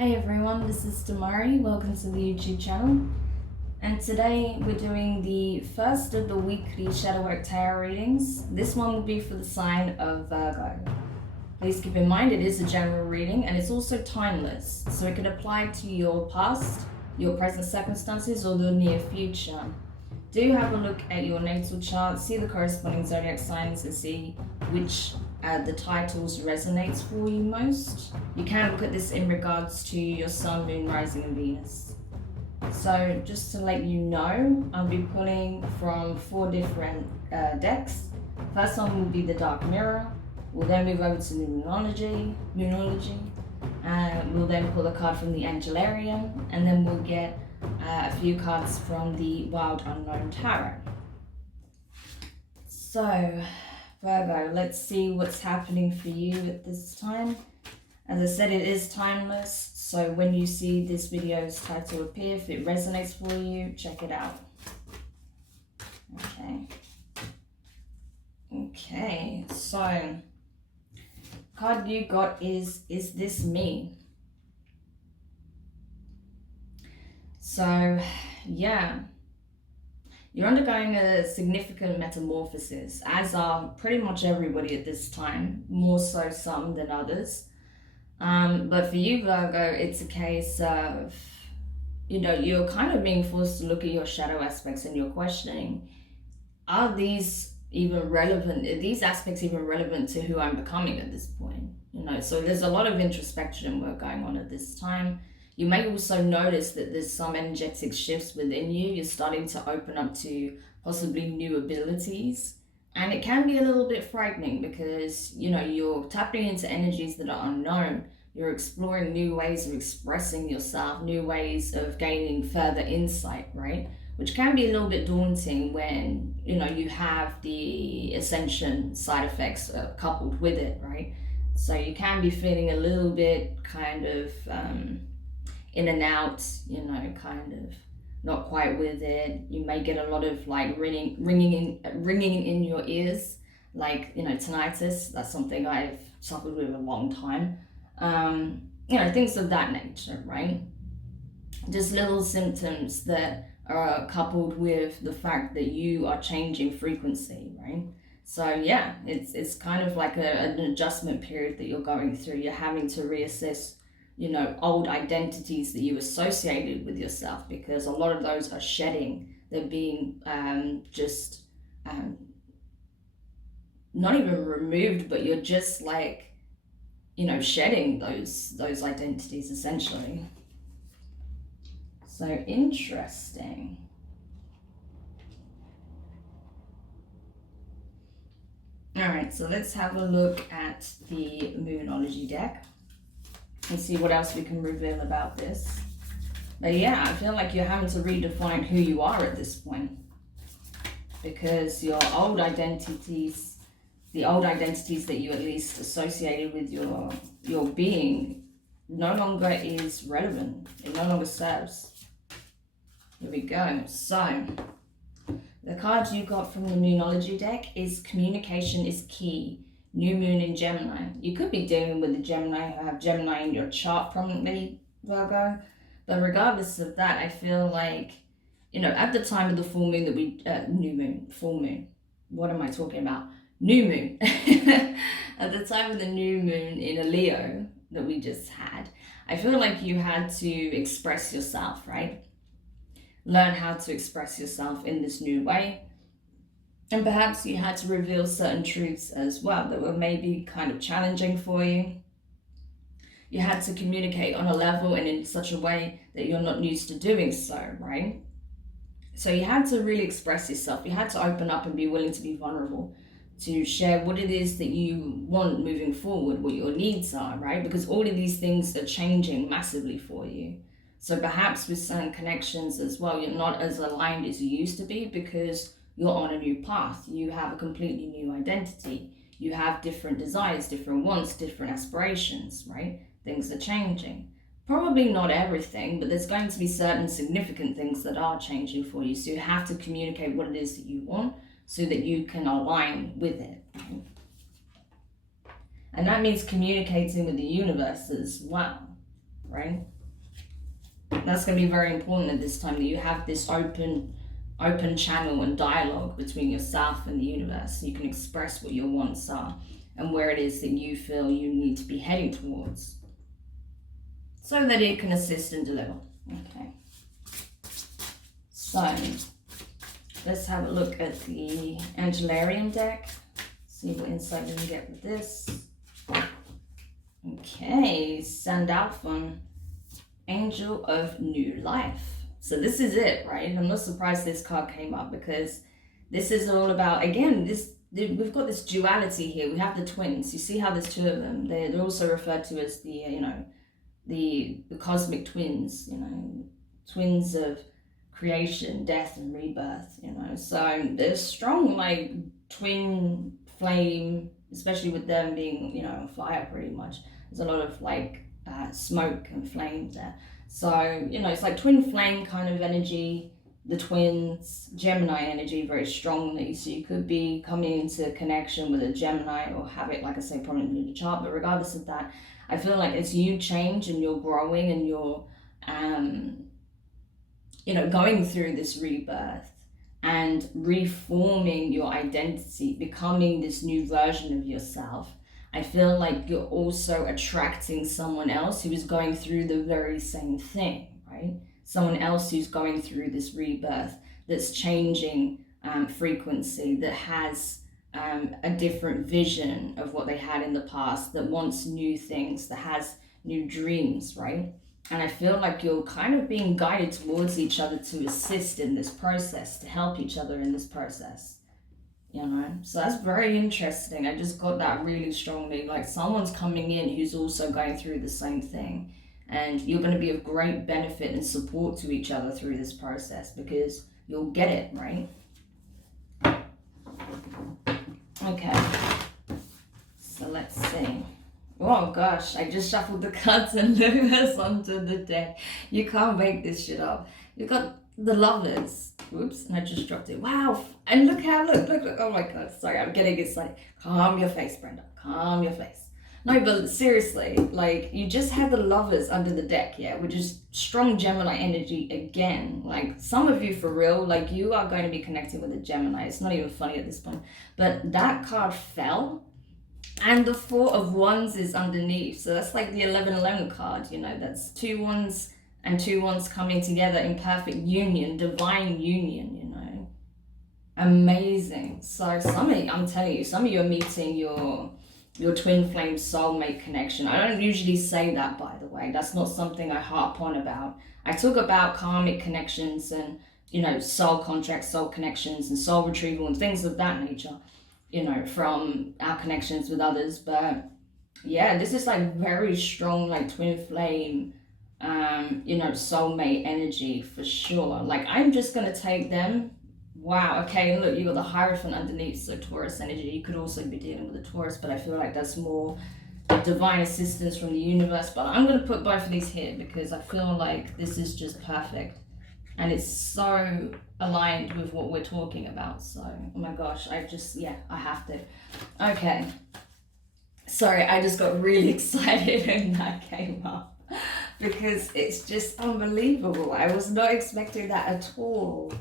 Hey everyone, this is Demari. Welcome to the YouTube channel. And today we're doing the first of the weekly Shadow Work Tarot readings. This one will be for the sign of Virgo. Please keep in mind it is a general reading and it's also timeless, so it can apply to your past, your present circumstances, or the near future. Do have a look at your natal chart, see the corresponding zodiac signs and see which the titles resonates for you most. You can look at this in regards to your sun, moon, rising and Venus. So just to let you know, I'll be pulling from 4 different decks. First one will be the Dark Mirror. We'll then move over to the Moonology. We'll then pull a card from the Angelarium, and then we'll get a few cards from the Wild Unknown Tarot. So, Virgo, let's see what's happening for you at this time. As I said, it is timeless, so when you see this video's title appear, if it resonates for you, check it out. Okay, so card you got is this me? So, yeah, you're undergoing a significant metamorphosis, as are pretty much everybody at this time, more so some than others. But for you, Virgo, it's a case of, you're kind of being forced to look at your shadow aspects and you're questioning, are these even relevant? Are these aspects even relevant to who I'm becoming at this point? So there's a lot of introspection work going on at this time. You may also notice that there's some energetic shifts within you. You're starting to open up to possibly new abilities. And it can be a little bit frightening because, you're tapping into energies that are unknown. You're exploring new ways of expressing yourself, new ways of gaining further insight, right? Which can be a little bit daunting when, you have the ascension side effects coupled with it, right? So you can be feeling a little bit kind of in and out, kind of not quite with it. You may get a lot of like ringing in your ears, like, tinnitus. That's something I've suffered with a long time. Things of that nature, right? Just little symptoms that are coupled with the fact that you are changing frequency, right? So yeah, it's kind of like an adjustment period that you're going through. You're having to reassess old identities that you associated with yourself, because a lot of those are shedding. They're being not even removed, but you're just like, shedding those identities essentially. So interesting. All right, so let's have a look at the Moonology deck and see what else we can reveal about this. But yeah, I feel like you're having to redefine who you are at this point, because your old identities, the old identities that you at least associated with your being, no longer is relevant. It no longer serves. Here we go. So the card you got from the Moonology deck is Communication is Key. New moon in Gemini. You could be dealing with a Gemini who have Gemini in your chart prominently, Virgo. But regardless of that, I feel like, at the time of the full moon that full moon. What am I talking about? New moon. At the time of the new moon in a Leo that we just had, I feel like you had to express yourself, right? Learn how to express yourself in this new way. And perhaps you had to reveal certain truths as well that were maybe kind of challenging for you. You had to communicate on a level and in such a way that you're not used to doing so, right? So you had to really express yourself. You had to open up and be willing to be vulnerable, to share what it is that you want moving forward, what your needs are, right? Because all of these things are changing massively for you. So perhaps with certain connections as well, you're not as aligned as you used to be because you're on a new path. You have a completely new identity. You have different desires, different wants, different aspirations, right? Things are changing. Probably not everything, but there's going to be certain significant things that are changing for you. So you have to communicate what it is that you want so that you can align with it. Right? And that means communicating with the universe as well. right? That's going to be very important at this time, that you have this open channel and dialogue between yourself and the universe. You can express what your wants are and where it is that you feel you need to be heading towards, so that it can assist and deliver. Okay. So let's have a look at the Angelarium deck. See what insight we can get with this. Okay, Sandalphon, Angel of New Life. So this is it, right? I'm not surprised this card came up, because this is all about, again, we've got this duality here. We have the twins. You see how there's two of them. They're also referred to as the, the cosmic twins, twins of creation, death, and rebirth, So there's strong, like, twin flame, especially with them being, on fire pretty much. There's a lot of, like, smoke and flame there. So, it's like twin flame kind of energy, the twins, Gemini energy very strongly. So you could be coming into connection with a Gemini, or have it, like I say, prominent in the chart. But regardless of that, I feel like as you change and you're growing and you're, going through this rebirth and reforming your identity, becoming this new version of yourself, I feel like you're also attracting someone else who is going through the very same thing, right? Someone else who's going through this rebirth, that's changing frequency, that has a different vision of what they had in the past, that wants new things, that has new dreams, right? And I feel like you're kind of being guided towards each other to assist in this process, to help each other in this process. So that's very interesting. I just got that really strongly, like someone's coming in who's also going through the same thing, and you're going to be of great benefit and support to each other through this process, because you'll get it, right? Okay, so let's see. Oh gosh, I just shuffled the cards and Lewis onto the deck. You can't make this shit up. You got the Lovers. Whoops, and I just dropped it. Wow, and look. Oh my god, sorry, I'm getting excited. Calm your face, Brenda. Calm your face. No, but seriously, like, you just had the Lovers under the deck, yeah, which is strong Gemini energy again. Like, some of you, for real, like, you are going to be connecting with a Gemini. It's not even funny at this point. But that card fell, and the Four of Wands is underneath. So that's like the 1111 card, that's 2 wands and 2 wands coming together in perfect union, divine union, Amazing. So I'm telling you, some of you are meeting your twin flame soulmate connection. I don't usually say that, by the way. That's not something I harp on about. I talk about karmic connections and, soul contracts, soul connections, and soul retrieval and things of that nature, from our connections with others. But yeah, this is like very strong, like twin flame, soulmate energy for sure. Like, I'm just going to take them. Wow, okay, look, you got the Hierophant underneath, so Taurus energy. You could also be dealing with a Taurus, but I feel like that's more divine assistance from the universe. But I'm going to put both of these here, because I feel like this is just perfect. And it's so aligned with what we're talking about. So, oh my gosh, I have to. Okay. Sorry, I just got really excited when that came up, because it's just unbelievable. I was not expecting that at all.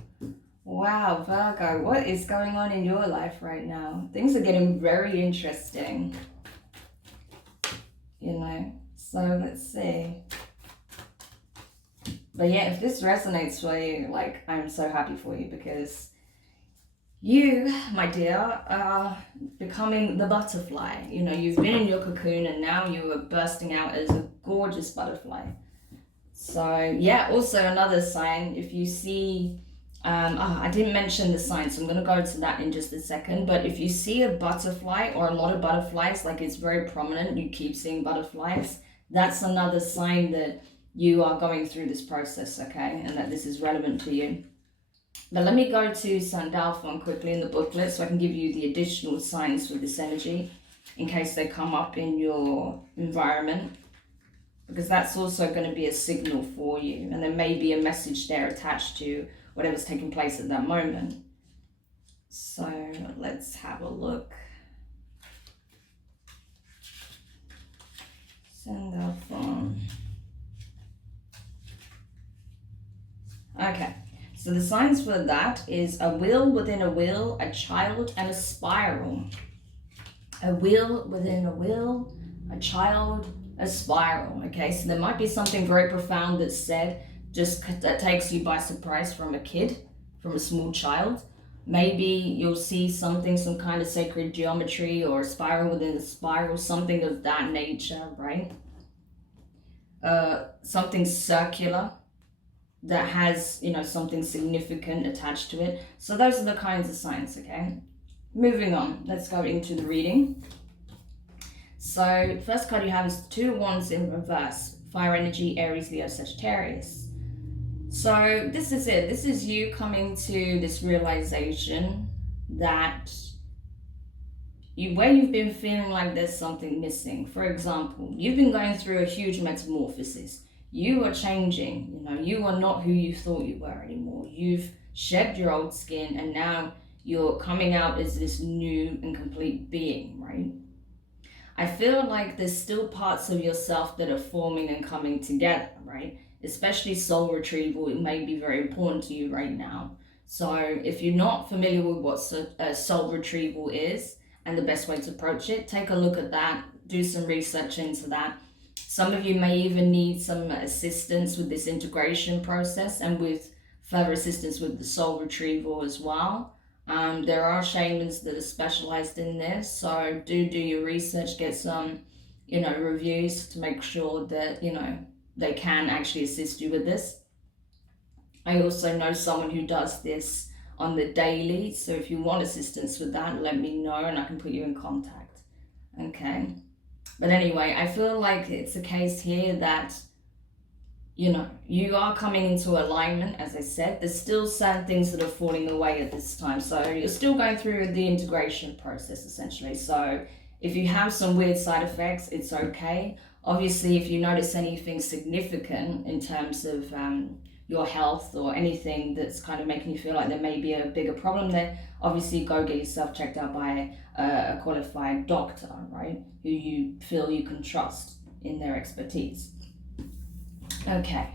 Wow, Virgo, what is going on in your life right now? Things are getting very interesting, so let's see. But yeah, if this resonates for you, like, I'm so happy for you, because you, my dear, are becoming the butterfly. You've been in your cocoon, and now you are bursting out as a gorgeous butterfly. So yeah, also another sign, if you see, I didn't mention the sign, so I'm going to go to that in just a second. But if you see a butterfly or a lot of butterflies, like it's very prominent, you keep seeing butterflies, that's another sign that you are going through this process, okay? And that this is relevant to you. But let me go to Sandalphon quickly in the booklet, so I can give you the additional signs for this energy in case they come up in your environment, because that's also going to be a signal for you. And there may be a message there attached to whatever's taking place at that moment. So let's have a look. Sandalphon. Okay, so the signs for that is a wheel within a wheel, a child, and a spiral. A wheel within a wheel, a child, a spiral. Okay, so there might be something very profound that's said just that takes you by surprise from a kid, from a small child. Maybe you'll see something, some kind of sacred geometry or a spiral within the spiral, something of that nature, right? Something circular that has, you know, something significant attached to it. So those are the kinds of signs, okay? Moving on, let's go into the reading. So first card you have is 2 Wands in reverse. Fire energy, Aries, Leo, Sagittarius. So this is it. This is you coming to this realization that where you've been feeling like there's something missing. For example, you've been going through a huge metamorphosis. You are changing, you know, you are not who you thought you were anymore. You've shed your old skin and now you're coming out as this new and complete being, right? I feel like there's still parts of yourself that are forming and coming together, right? Especially soul retrieval, it may be very important to you right now. So if you're not familiar with what soul retrieval is and the best way to approach it, take a look at that, do some research into that. Some of you may even need some assistance with this integration process and with further assistance with the soul retrieval as well. There are shamans that are specialized in this, so do your research, get some, you know, reviews to make sure that, you know, they can actually assist you with this. I also know someone who does this on the daily, so if you want assistance with that, let me know and I can put you in contact. Okay, but anyway, I feel like it's a case here that, you know, you are coming into alignment. As I said, there's still certain things that are falling away at this time, so you're still going through the integration process essentially. So if you have some weird side effects, it's okay. Obviously, if you notice anything significant in terms of your health or anything that's kind of making you feel like there may be a bigger problem there, obviously go get yourself checked out by a qualified doctor, right? Who you feel you can trust in their expertise. Okay.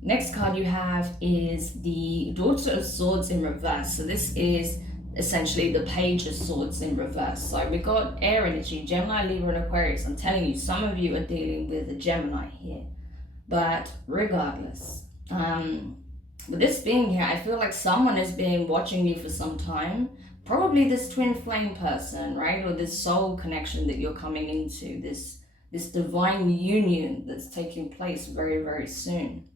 Next card you have is the Daughter of Swords in reverse. So this is essentially the Page of Swords in reverse. So we've got air energy, Gemini, Libra, and Aquarius. I'm telling you, some of you are dealing with a Gemini here. But regardless, with this being here, I feel like someone has been watching you for some time. Probably this twin flame person, right? Or this soul connection that you're coming into, this divine union that's taking place very, very soon.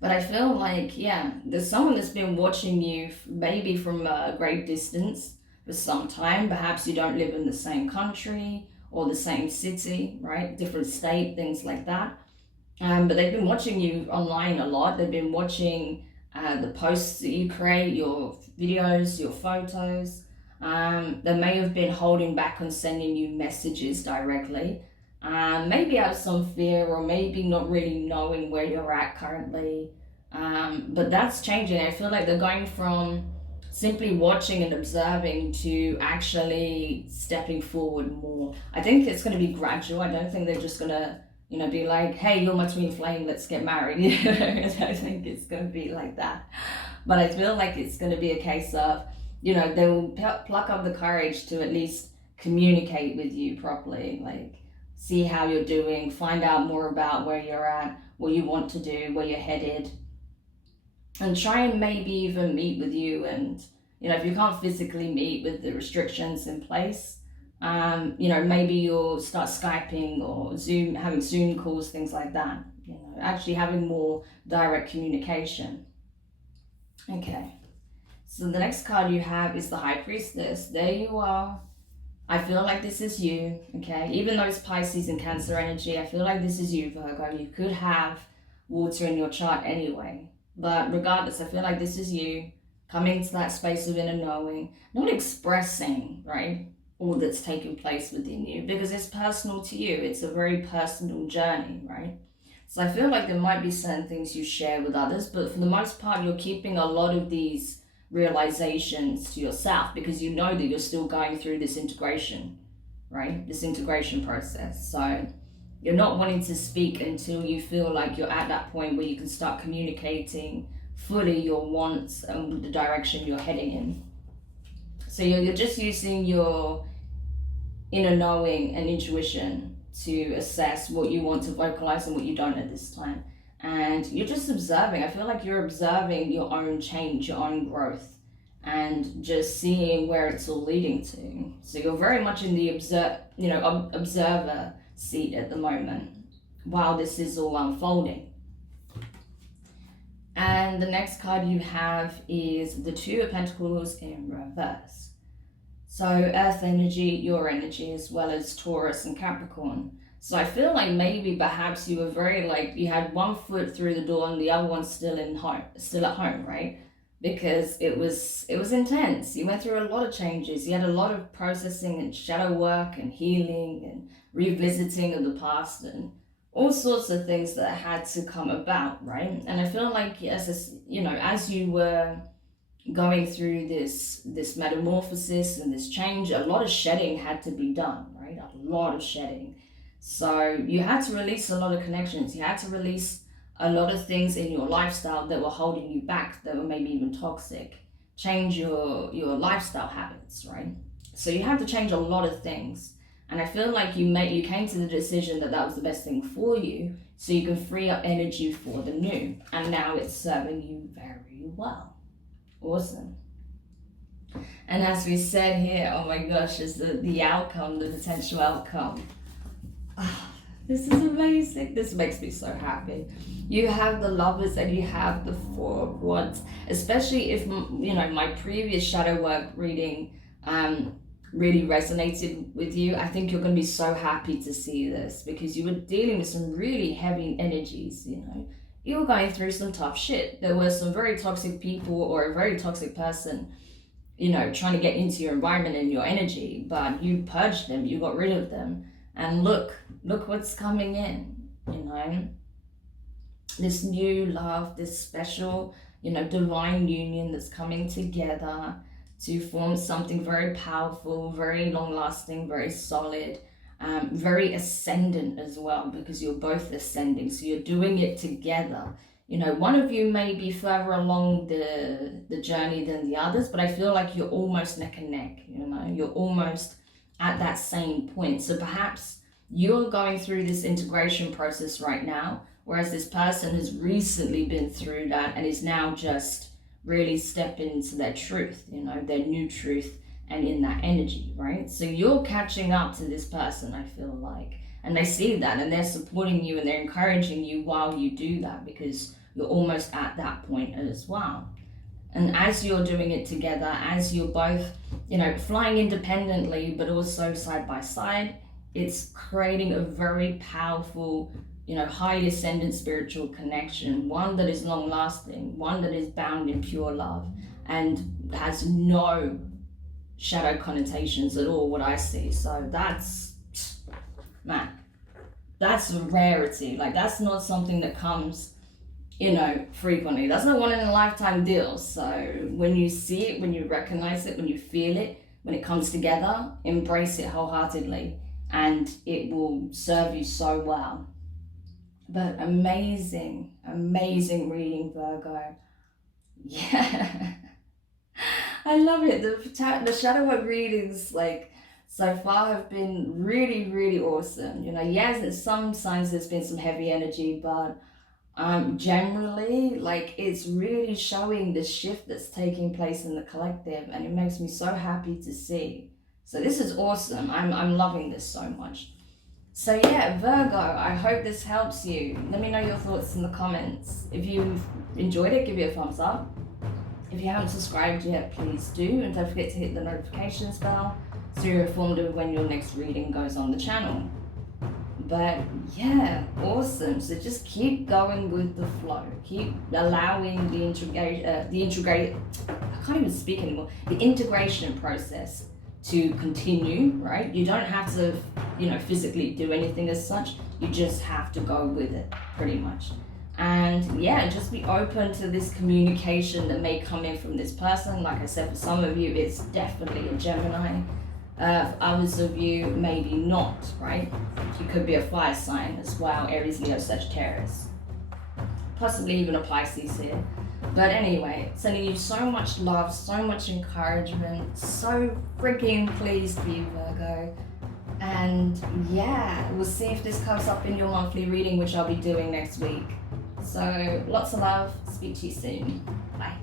But I feel like, yeah, there's someone that's been watching you maybe from a great distance for some time. Perhaps you don't live in the same country or the same city, right? Different state, things like that. But they've been watching you online a lot. They've been watching the posts that you create, your videos, your photos. They may have been holding back on sending you messages directly. Maybe out of some fear or maybe not really knowing where you're at currently. But that's changing. I feel like they're going from simply watching and observing to actually stepping forward more. I think it's going to be gradual. I don't think they're just going to, you know, be like, hey, you're my twin flame, let's get married. I don't think it's going to be like that. But I feel like it's going to be a case of, you know, they will pluck up the courage to at least communicate with you properly, like see how you're doing, find out more about where you're at, what you want to do, where you're headed, and try and maybe even meet with you. And, you know, if you can't physically meet with the restrictions in place, you know, maybe you'll start Skyping or Zoom, having Zoom calls, things like that, you know, actually having more direct communication. Okay, so the next card you have is the High Priestess. There you are. I feel like this is you, okay? Even though it's Pisces and Cancer energy, I feel like this is you, Virgo. You could have water in your chart anyway. But regardless, I feel like this is you coming to that space of inner knowing, not expressing, right, all that's taking place within you, because it's personal to you. It's a very personal journey, right? So I feel like there might be certain things you share with others, but for the most part, you're keeping a lot of these realizations to yourself because you know that you're still going through this integration, right? This integration process. So You're not wanting to speak until you feel like you're at that point where you can start communicating fully your wants and the direction you're heading in. So you're just using your inner knowing and intuition to assess what you want to vocalize and what you don't at this time. And you're just observing. I feel like you're observing your own change, your own growth, and just seeing where it's all leading to. So you're very much in the observer seat at the moment while this is all unfolding. And the next card you have is the Two of Pentacles in reverse. So Earth energy, your energy, as well as Taurus and Capricorn. So I feel like maybe perhaps you were very you had one foot through the door and the other one still at home, right? Because it was intense. You went through a lot of changes. You had a lot of processing and shadow work and healing and revisiting of the past and all sorts of things that had to come about, right? And I feel like as you were going through this metamorphosis and this change, a lot of shedding had to be done, right? A lot of shedding. So you had to release a lot of connections. You had to release a lot of things in your lifestyle that were holding you back, that were maybe even toxic. Change your lifestyle habits, right? So you had to change a lot of things. And I feel like you came to the decision that was the best thing for you, so you can free up energy for the new. And now it's serving you very well. Awesome. And as we said here, oh my gosh, is the outcome, the potential outcome. Oh, this is amazing. This makes me so happy. You have the Lovers and you have the Four of Wands. Especially if, my previous shadow work reading really resonated with you. I think you're going to be so happy to see this, because you were dealing with some really heavy energies, You were going through some tough shit. There were some very toxic people or a very toxic person, trying to get into your environment and your energy, but you purged them, you got rid of them. And look what's coming in, This new love, this special, divine union that's coming together to form something very powerful, very long-lasting, very solid, very ascendant as well, because you're both ascending. So you're doing it together. One of you may be further along the journey than the others, but I feel like you're almost neck and neck, You're almost at that same point. So perhaps you're going through this integration process right now, whereas this person has recently been through that and is now just really stepping into their truth, their new truth, and in that energy, right? So you're catching up to this person, I feel like, and they see that and they're supporting you and they're encouraging you while you do that, because you're almost at that point as well. And as you're doing it together, as you're both, flying independently, but also side by side, it's creating a very powerful, high ascendant spiritual connection, one that is long lasting, one that is bound in pure love and has no shadow connotations at all, what I see. So that's a rarity. That's not something that comes, frequently. That's not one in a lifetime deal. So when you see it, when you recognize it, when you feel it, when it comes together, embrace it wholeheartedly, and it will serve you so well. But amazing reading, Virgo. Yeah. I love it. The shadow work readings, so far have been really, really awesome. Yes, some signs there's been some heavy energy, but generally, it's really showing the shift that's taking place in the collective, and it makes me so happy to see. So this is awesome. I'm loving this so much. So yeah, Virgo, I hope this helps you. Let me know your thoughts in the comments. If you've enjoyed it, give it a thumbs up. If you haven't subscribed yet, please do. And don't forget to hit the notifications bell so you're informed of when your next reading goes on the channel. But yeah, awesome. So just keep going with the flow. Keep allowing the integration process to continue, right? You don't have to, physically do anything as such. You just have to go with it, pretty much. And yeah, just be open to this communication that may come in from this person. Like I said, for some of you, it's definitely a Gemini. For others of you, maybe not, right? You could be a fire sign as well, Aries, Leo, Sagittarius. Possibly even a Pisces here. But anyway, sending you so much love, so much encouragement, so freaking pleased for you, Virgo. And yeah, we'll see if this comes up in your monthly reading, which I'll be doing next week. So lots of love. Speak to you soon. Bye.